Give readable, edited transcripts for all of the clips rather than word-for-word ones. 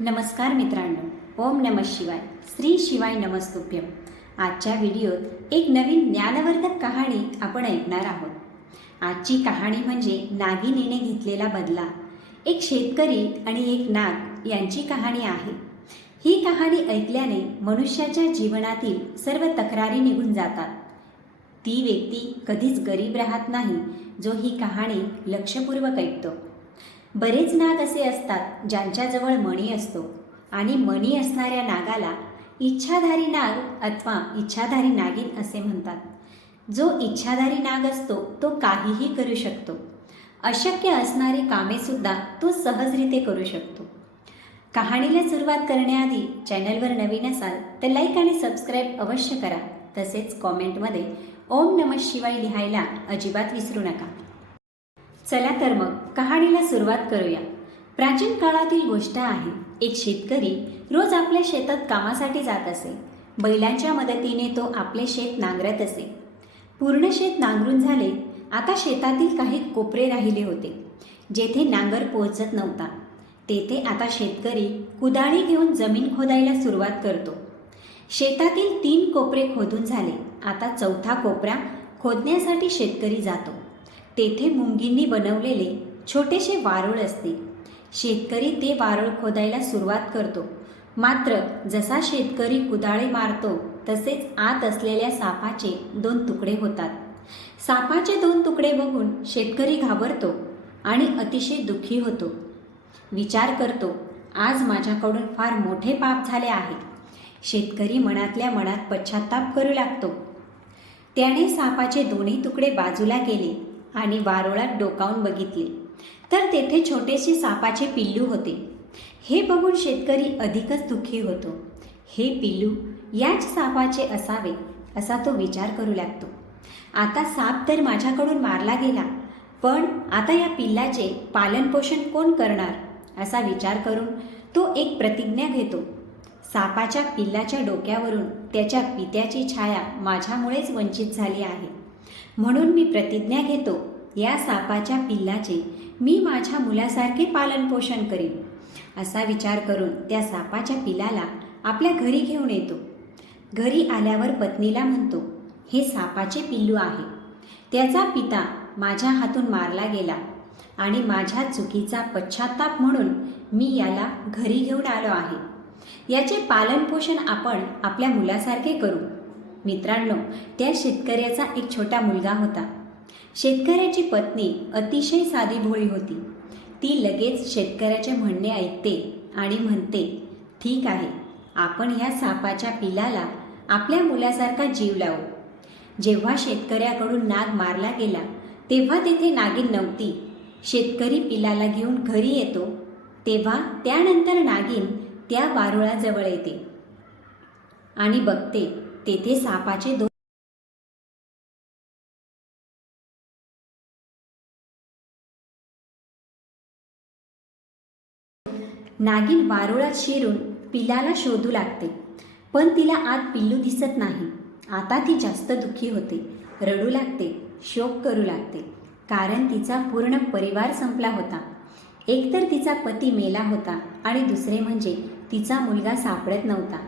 नमस्कार मित्रांनो, ओम नमः शिवाय. श्री शिवाय नमस्तुभ्यम. आजच्या व्हिडिओत एक नवीन ज्ञानवर्धक कहाणी आपण ऐकणार आहोत. आजची कहाणी म्हणजे नागिनीने घेतलेला बदला. एक शेतकरी आणि एक नाग यांची कहाणी आहे. ही कहाणी ऐकल्याने मनुष्याच्या जीवनातील सर्व तक्रारी निघून जातात. ती व्यक्ती कधीच गरीब राहत नाही जो ही कहाणी लक्षपूर्वक ऐकतो. बरेच नाग असे असतात ज्यांच्याजवळ मणी असतो आणि मणी असणाऱ्या नागाला इच्छाधारी नाग अथवा इच्छाधारी नागिन असे म्हणतात. जो इच्छाधारी नाग असतो तो काहीही करू शकतो. अशक्य असणारी कामेसुद्धा तो सहजरित्या करू शकतो. कहाणीला सुरुवात करण्याआधी चॅनलवर नवीन असाल तर लाईक आणि सबस्क्राईब अवश्य करा. तसेच कॉमेंटमध्ये ओम नमः शिवाय लिहायला अजिबात विसरू नका. चला तर मग कहाणीला सुरुवात करूया. प्राचीन काळातील गोष्ट आहे. एक शेतकरी रोज आपल्या शेतात कामासाठी जात असे. बैलांच्या मदतीने तो आपले शेत नांगरत असे. पूर्ण शेत नांगरून झाले. आता शेतातील काही कोपरे राहिले होते जेथे नांगर पोहोचत नव्हता. तेथे आता शेतकरी कुदाळी घेऊन जमीन खोदायला सुरुवात करतो. शेतातील 3 कोपरे खोदून झाले. आता 4था कोपरा खोदण्यासाठी शेतकरी जातो. तेथे मुंगींनी बनवलेले छोटेसे वारुळ असते. शेतकरी ते वारुळ खोदायला सुरुवात करतो. मात्र जसा शेतकरी कुदाळे मारतो तसेच आत असलेल्या सापाचे 2 तुकडे होतात. सापाचे 2 तुकडे बघून शेतकरी घाबरतो आणि अतिशय दुःखी होतो. विचार करतो, आज माझ्याकडून फार मोठे पाप झाले आहे. शेतकरी मनातल्या मनात पश्चाताप करू लागतो. त्याने सापाचे 2ही तुकडे बाजूला केले आणि वारुळात डोकावून बघितले तर तेथे छोटेसे सापाचे पिल्लू होते. हे बघून शेतकरी अधिकच दुःखी होतो. हे पिल्लू याच सापाचे असावे असा तो विचार करू लागतो. आता साप तर माझ्याकडून मारला गेला, पण आता या पिल्लाचे पालनपोषण कोण करणार असा विचार करून तो एक प्रतिज्ञा घेतो. सापाच्या पिल्लाच्या डोक्यावरून त्याच्या पित्याची छाया माझ्यामुळेच वंचित झाली आहे, म्हणून मी प्रतिज्ञा घेतो, या सापाच्या पिल्लाचे मी माझ्या मुलासारखे पालनपोषण करीन. असा विचार करून त्या सापाच्या पिलाला आपल्या घरी घेऊन येतो. घरी आल्यावर पत्नीला म्हणतो, हे सापाचे पिल्लू आहे. त्याचा पिता माझ्या हातून मारला गेला आणि माझ्या चुकीचा पश्चाताप म्हणून मी याला घरी घेऊन आलो आहे. याचे पालनपोषण आपण आपल्या मुलासारखे करू. मित्रांनो, त्या शेतकऱ्याचा एक छोटा मुलगा होता. शेतकऱ्याची पत्नी अतिशय साधीभोळी होती. ती लगेच शेतकऱ्याचे म्हणणे ऐकते आणि म्हणते, ठीक आहे, आपण ह्या सापाच्या पिलाला आपल्या मुलासारखा जीव लावू. जेव्हा शेतकऱ्याकडून नाग मारला गेला तेव्हा तेथे नागिन नव्हती. शेतकरी पिलाला घेऊन घरी येतो तेव्हा त्यानंतर नागिन त्या वारुळाजवळ येते आणि बघते तेथे सापाचे 2 नागिन वारुळात शिरून पिलाला शोधू लागते, पण तिला आत पिल्लू दिसत नाही. आता ती जास्त दुःखी होते, रडू लागते, शोक करू लागते, कारण तिचा पूर्ण परिवार संपला होता. एकतर तिचा पती मेला होता आणि दुसरे म्हणजे तिचा मुलगा सापडत नव्हता.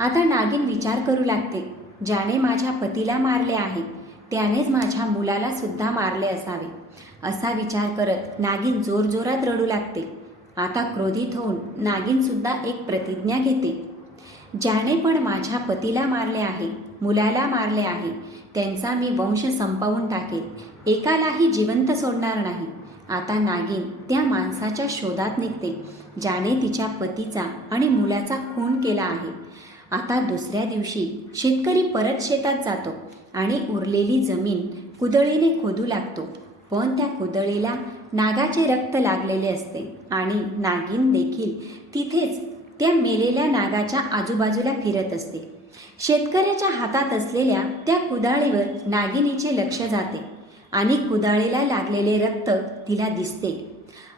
आता नागिन विचार करू लागते, ज्याने माझ्या पतीला मारले आहे त्यानेच माझ्या मुलाला सुद्धा मारले असावे. असा विचार करत नागिन जोरजोरात रडू लागते. आता क्रोधित होऊन नागिन सुद्धा एक प्रतिज्ञा घेते, ज्याने पण माझ्या पतीला मारले आहे, मुलाला मारले आहे, त्यांचा मी वंश संपवून टाकेल, एकालाही जिवंत सोडणार नाही. आता नागिन त्या माणसाच्या शोधात निघते ज्याने तिच्या पतीचा आणि मुलाचा खून केला आहे. आता दुसऱ्या दिवशी शेतकरी परत शेतात जातो आणि उरलेली जमीन कुदळीने खोदू लागतो. पण त्या कुदळीला नागाचे रक्त लागलेले असते आणि नागिन देखील तिथेच त्या मेलेल्या नागाच्या आजूबाजूला फिरत असते. शेतकऱ्याच्या हातात असलेल्या त्या कुदाळीवर नागिनीचे लक्ष जाते आणि कुदाळीला लागलेले रक्त तिला दिसते.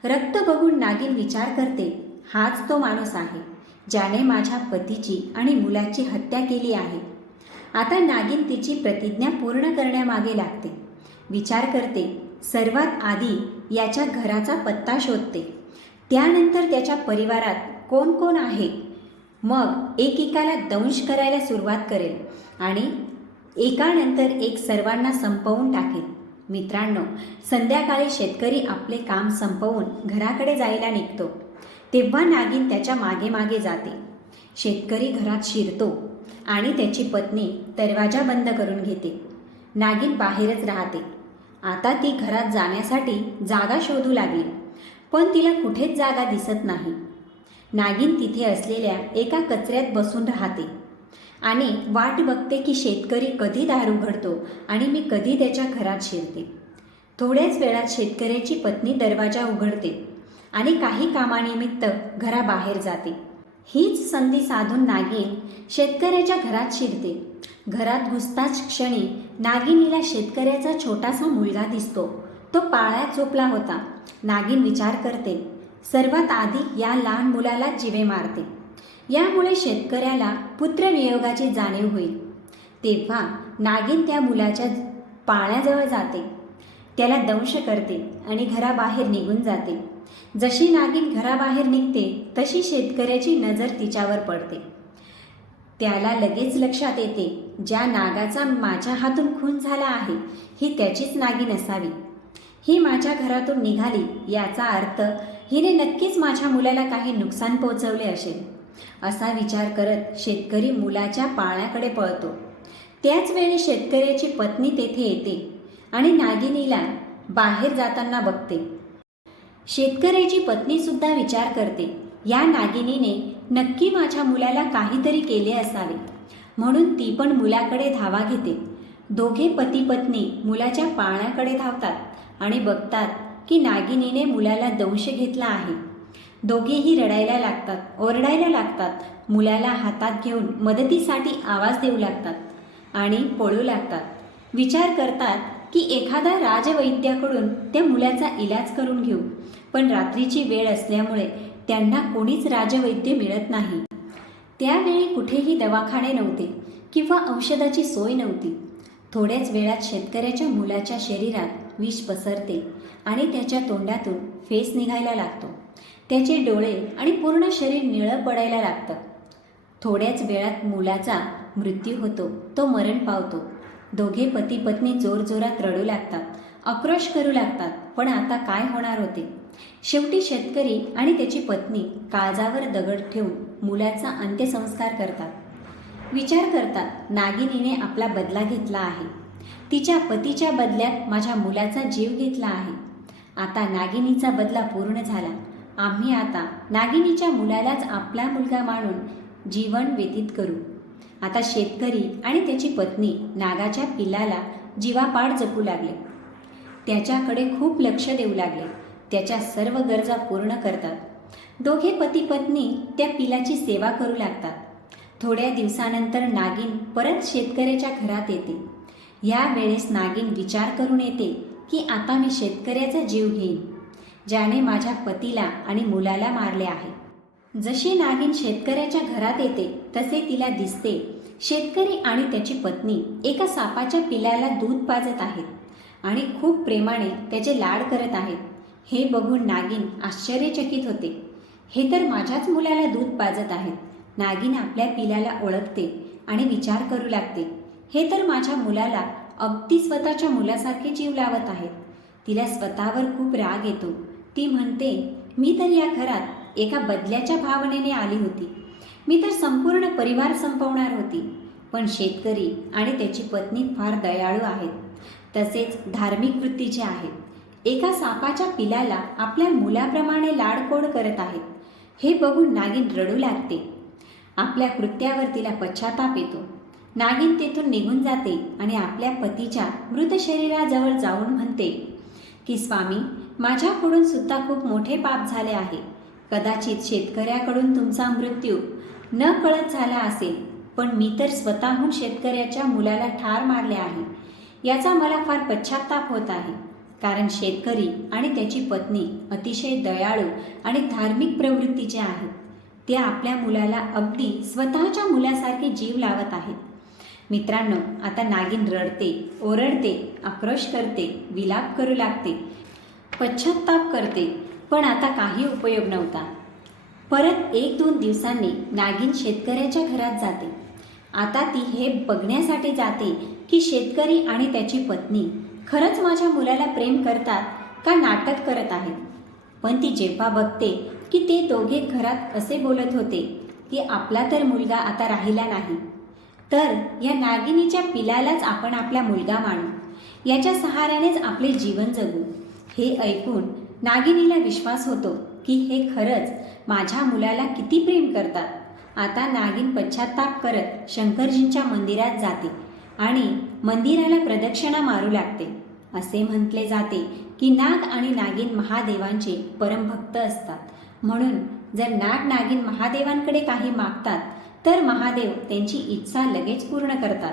रक्त बघून नागिन विचार करते, हाच तो माणूस आहे ज्याने माझ्या पतीची आणि मुलाची हत्या केली आहे. आता नागिन तिची प्रतिज्ञा पूर्ण करण्यामागे लागते. विचार करते, सर्वात आधी याच्या घराचा पत्ता शोधते. त्यानंतर त्याच्या परिवारात कोण कोण आहे, मग एकेकाला दंश करायला सुरुवात करेल आणि एकानंतर एक सर्वांना संपवून टाकेल. मित्रांनो, संध्याकाळी शेतकरी आपले काम संपवून घराकडे जायला निघतो तेव्हा नागिन त्याच्या मागे मागे जाते. शेतकरी घरात शिरतो आणि त्याची पत्नी दरवाजा बंद करून घेते. नागिन बाहेरच राहते. आता ती घरात जाण्यासाठी जागा शोधू लागली, पण तिला कुठेच जागा दिसत नाही. नागिन तिथे असलेल्या एका कचऱ्यात बसून राहते आणि वाट बघते की शेतकरी कधी दार उघडतो आणि मी कधी त्याच्या घरात शिरते. थोड्याच वेळात शेतकऱ्याची पत्नी दरवाजा उघडते आणि काही कामानिमित्त घराबाहेर जाते. हीच संधी साधून नागिन शेतकऱ्याच्या घरात शिरते. घरात घुसताच क्षणी नागिनीला शेतकऱ्याचा छोटासा मुलगा दिसतो. तो पाळण्यात झोपला होता. नागिन विचार करते, सर्वात आधी या लहान मुलाला जीवे मारते. यामुळे शेतकऱ्याला पुत्रवियोगाची जाणीव होईल. तेव्हा नागिन त्या मुलाच्या पाळण्याजवळ जाते, त्याला दंश करते आणि घराबाहेर निघून जाते. जशी नागिन घराबाहेर निघते तशी शेतकऱ्याची नजर तिच्यावर पडते. त्याला लगेच लक्षात येते, ज्या नागाचा माझ्या हातून खून झाला आहे ही त्याचीच नागिन असावी. ही माझ्या घरातून निघाली याचा अर्थ हिने नक्कीच माझ्या मुलाला काही नुकसान पोहोचवले असेल, असा विचार करत शेतकरी मुलाच्या पाळण्याकडे पळतो. त्याच वेळी शेतकऱ्याची पत्नी तेथे येते आणि नागिनीला बाहेर जाताना बघते. शेतकऱ्याची पत्नीसुद्धा विचार करते, या नागिनीने नक्की माझ्या मुलाला काहीतरी केले असावे, म्हणून ती पण मुलाकडे धावा घेते. दोघे पती पत्नी मुलाच्या पाळण्याकडे धावतात आणि बघतात की नागिनीने मुलाला दंश घेतला आहे. दोघेही रडायला लागतात, ओरडायला लागतात. मुलाला हातात घेऊन मदतीसाठी आवाज देऊ लागतात आणि पळू लागतात. विचार करतात की एखादा राजवैद्याकडून त्या मुलाचा इलाज करून घेऊ, पण रात्रीची वेळ असल्यामुळे त्यांना कोणीच राजवैद्य मिळत नाही. त्यावेळी कुठेही दवाखाने नव्हते किंवा औषधाची सोय नव्हती. थोड्याच वेळात शेतकऱ्याच्या मुलाच्या शरीरात विष पसरते आणि त्याच्या तोंडातून फेस निघायला लागतो. त्याचे डोळे आणि पूर्ण शरीर निळं पडायला लागतं. थोड्याच वेळात मुलाचा मृत्यू होतो, तो मरण पावतो. दोघे पती पत्नी जोरजोरात रडू लागतात, आक्रोश करू लागतात. पण आता काय होणार होते? शेवटी शेतकरी आणि त्याची पत्नी काळजावर दगड ठेवून मुलाचा अंत्यसंस्कार करतात. विचार करतात, नागिनीने आपला बदला घेतला आहे. तिच्या पतीच्या बदल्यात माझ्या मुलाचा जीव घेतला आहे. आता नागिनीचा बदला पूर्ण झाला. आम्ही आता नागिनीच्या मुलालाच आपला मुलगा मानून जीवन व्यतीत करू. आता शेतकरी आणि त्याची पत्नी नागाच्या पिलाला जीवापाड जपू लागले. त्याच्याकडे खूप लक्ष देऊ लागले. त्याच्या सर्व गरजा पूर्ण करतात. दोघे पती पत्नी त्या पिलाची सेवा करू लागतात. थोड्या दिवसानंतर नागिन परत शेतकऱ्याच्या घरात येते. या वेळेस नागिन विचार करून येते की आता मी शेतकऱ्याचा जीव घेईन, ज्याने माझ्या पतीला आणि मुलाला मारले आहे. जशी नागिन शेतकऱ्याच्या घरात येते तसे तिला दिसते शेतकरी आणि त्याची पत्नी एका सापाच्या पिलाला दूध पाजत आहेत आणि खूप प्रेमाने त्याचे लाड करत आहेत. हे बघून नागिन आश्चर्यचकित होते. हे तर माझ्याच मुलाला दूध पाजत आहेत. नागिन आपल्या पिलाला ओळखते आणि विचार करू लागते, हे तर माझ्या मुलाला अगदी स्वतःच्या मुलासारखे जीव लावत आहेत. तिला स्वतःवर खूप राग येतो. ती म्हणते, मी तर या घरात एका बदल्याच्या भावनेने आली होती. मी तर संपूर्ण परिवार संपवणार होती. पण शेतकरी आणि त्याची पत्नी फार दयाळू आहेत, तसेच धार्मिक वृत्तीचे आहेत. एका सापाच्या पिलाला आपल्या मुलाप्रमाणे लाडकोड करत आहेत. हे बघून नागिन रडू लागते. आपल्या कृत्यावर तिला पश्चाताप येतो. नागिन तेथून निघून जाते आणि आपल्या पतीच्या मृत शरीराजवळ जाऊन म्हणते की स्वामी, माझ्याकडून सुद्धा खूप मोठे पाप झाले आहे. कदाचित शेतकऱ्याकडून तुमचा मृत्यू न कळत झाला असेल, पण मी तर स्वतःहून शेतकऱ्याच्या मुलाला ठार मारले आहे. याचा मला फार पश्चाताप होत आहे. कारण शेतकरी आणि त्याची पत्नी अतिशय दयाळू आणि धार्मिक प्रवृत्तीचे आहेत. ते आपल्या मुलाला अगदी स्वतःच्या मुलासारखे जीव लावत आहेत. मित्रांनो, आता नागिन रडते, ओरडते, आक्रोश करते, विलाप करू लागते, पश्चाताप करते, पण आता काही उपयोग नव्हता. परत 1-2 दिवसांनी नागिन शेतकऱ्याच्या घरात जाते. आता ती हे बघण्यासाठी जाते की शेतकरी आणि त्याची पत्नी खरंच माझ्या मुलाला प्रेम करतात का नाटक करत आहेत. पण ती जेव्हा बघते की ते दोघे घरात असे बोलत होते की आपला तर मुलगा आता राहिला नाही, तर या नागिनीच्या पिलालाच आपण आपला मुलगा मानू, याच्या सहाऱ्यानेच आपले जीवन जगू. हे ऐकून नागिनीला विश्वास होतो की हे खरंच माझ्या मुलाला किती प्रेम करतात. आता नागिन पश्चाताप करत शंकरजींच्या मंदिरात जाते आणि मंदिराला प्रदक्षिणा मारू लागते. असे म्हटले जाते की नाग आणि नागिन महादेवांचे परमभक्त असतात, म्हणून जर नाग नागिन महादेवांकडे काही मागतात तर महादेव त्यांची इच्छा लगेच पूर्ण करतात.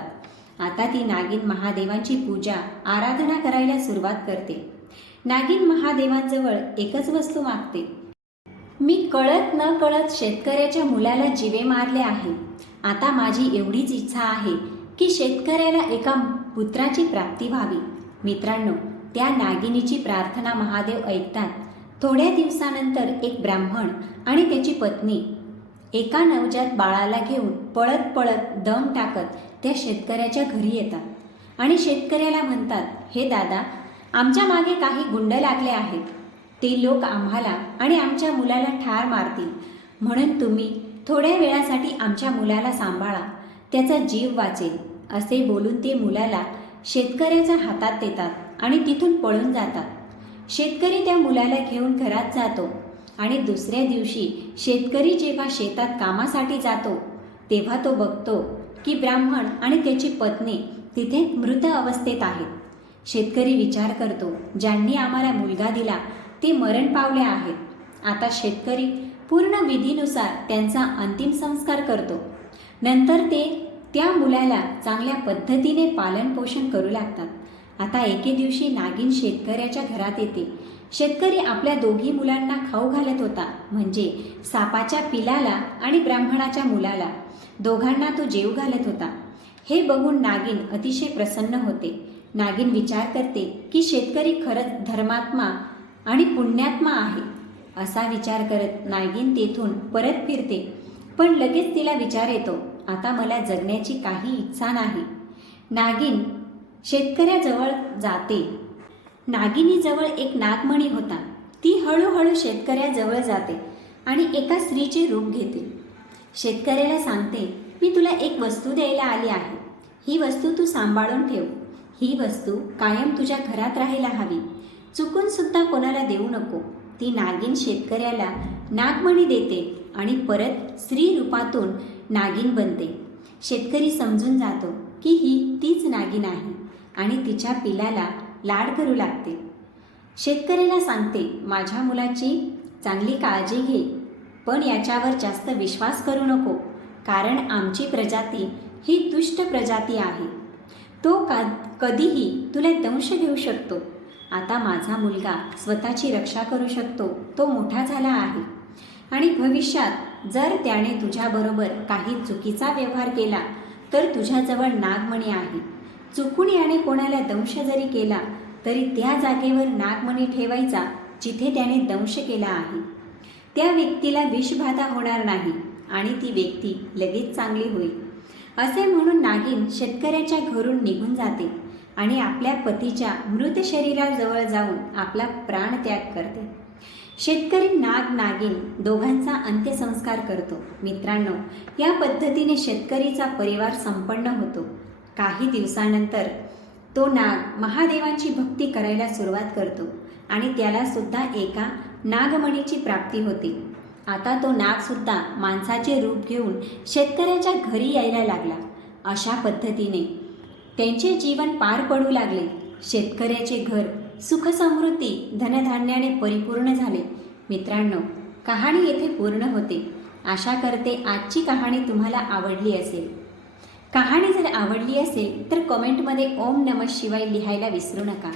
आता ती नागिन महादेवांची पूजा आराधना करायला सुरुवात करते. नागिन महादेवांजवळ एकच वस्तू मागते, मी कळत न कळत शेतकऱ्याच्या मुलाला जीवे मारले आहे. आता माझी एवढीच इच्छा आहे की शेतकऱ्याला एका पुत्राची प्राप्ती व्हावी. मित्रांनो, त्या नागिनीची प्रार्थना महादेव ऐकतात. थोड्या दिवसानंतर एक ब्राह्मण आणि त्याची पत्नी एका नवजात बाळाला घेऊन पळत पळत दम टाकत त्या शेतकऱ्याच्या घरी येतात आणि शेतकऱ्याला म्हणतात, हे दादा, आमच्या मागे काही गुंड लागले आहेत. ते लोक आम्हाला आणि आमच्या मुलाला ठार मारतील, म्हणून तुम्ही थोड्या वेळासाठी आमच्या मुलाला सांभाळा, त्याचा जीव वाचेल. असे बोलून ते मुलाला शेतकऱ्याच्या हातात देतात आणि तिथून पळून जातात. शेतकरी त्या मुलाला घेऊन घरात जातो आणि दुसऱ्या दिवशी शेतकरी जेव्हा शेतात कामासाठी जातो तेव्हा तो बघतो की ब्राह्मण आणि त्याची पत्नी तिथे मृत अवस्थेत आहेत. शेतकरी विचार करतो, ज्यांनी आम्हाला मुलगा दिला ते मरण पावले आहेत. आता शेतकरी पूर्ण विधीनुसार त्यांचा अंतिम संस्कार करतो. नंतर ते त्या मुलाला चांगल्या पद्धतीने पालनपोषण करू लागतात. आता एके दिवशी नागिन शेतकऱ्याच्या घरात येते. शेतकरी आपल्या दोघी मुलांना खाऊ घालत होता, म्हणजे सापाच्या पिलाला आणि ब्राह्मणाच्या मुलाला, दोघांना तो जेव घालत होता. हे बघून नागिन अतिशय प्रसन्न होते. नागिन विचार करते की शेतकरी खरंच धर्मात्मा आणि पुण्यात्मा आहे. असा विचार करत नागिन तेथून परत फिरते. पण लगेच तिला विचार येतो, आता मला जगण्याची काही इच्छा नाही. नागिन शेतकऱ्याजवळ जाते. नागिनीजवळ एक नागमणी होता. ती हळूहळू शेतकऱ्याजवळ जाते आणि एका स्त्रीचे रूप घेते. शेतकऱ्याला सांगते, मी तुला एक वस्तू द्यायला आली आहे. ही वस्तू तू सांभाळून ठेव. ही वस्तू कायम तुझ्या घरात राहायला हवी. चुकून सुद्धा कोणाला देऊ नको. ती नागिन शेतकऱ्याला नागमणी देते आणि परत स्त्री रूपातून नागिन बनते. शेतकरी समजून जातो की ही तीच नागिन आहे आणि तिच्या पिलाला लाड करू लागते. शेतकऱ्याला सांगते, माझ्या मुलाची चांगली काळजी घे, पण याच्यावर जास्त विश्वास करू नको, कारण आमची प्रजाती ही दुष्ट प्रजाती आहे. तो कधीही तुला दंश घेऊ शकतो. आता माझा मुलगा स्वतःची रक्षा करू शकतो, तो मोठा झाला आहे आणि भविष्यात जर त्याने तुझ्याबरोबर काही चुकीचा व्यवहार केला तर तुझ्याजवळ नागमणी आहे. चुकून याने कोणाला दंश जरी केला तरी त्या जागेवर नागमणी ठेवायचा जिथे त्याने दंश केला आहे. त्या व्यक्तीला विषबाधा होणार नाही आणि ती व्यक्ती लगेच चांगली होईल. असे म्हणून नागिन शेतकऱ्याच्या घरून निघून जाते आणि आपल्या पतीच्या मृत शरीराजवळ जाऊन आपला प्राणत्याग करते. शेतकरी नाग नागिन दोघांचा अंत्यसंस्कार करतो. मित्रांनो, या पद्धतीने शेतकरीचा परिवार संपन्न होतो. काही दिवसानंतर तो नाग महादेवांची भक्ती करायला सुरुवात करतो आणि त्याला सुद्धा एका नागमणीची प्राप्ती होते. आता तो नागसुद्धा माणसाचे रूप घेऊन शेतकऱ्याच्या घरी यायला लागला. अशा पद्धतीने त्यांचे जीवन पार पडू लागले. शेतकऱ्याचे घर सुखसमृद्धी धनधान्याने परिपूर्ण झाले. मित्रांनो, कहाणी येथे पूर्ण होते. आशा करते आजची कहाणी तुम्हाला आवडली असेल. कहाणी जर आवडली असेल तर कमेंटमध्ये ओम नमः शिवाय लिहायला विसरू नका.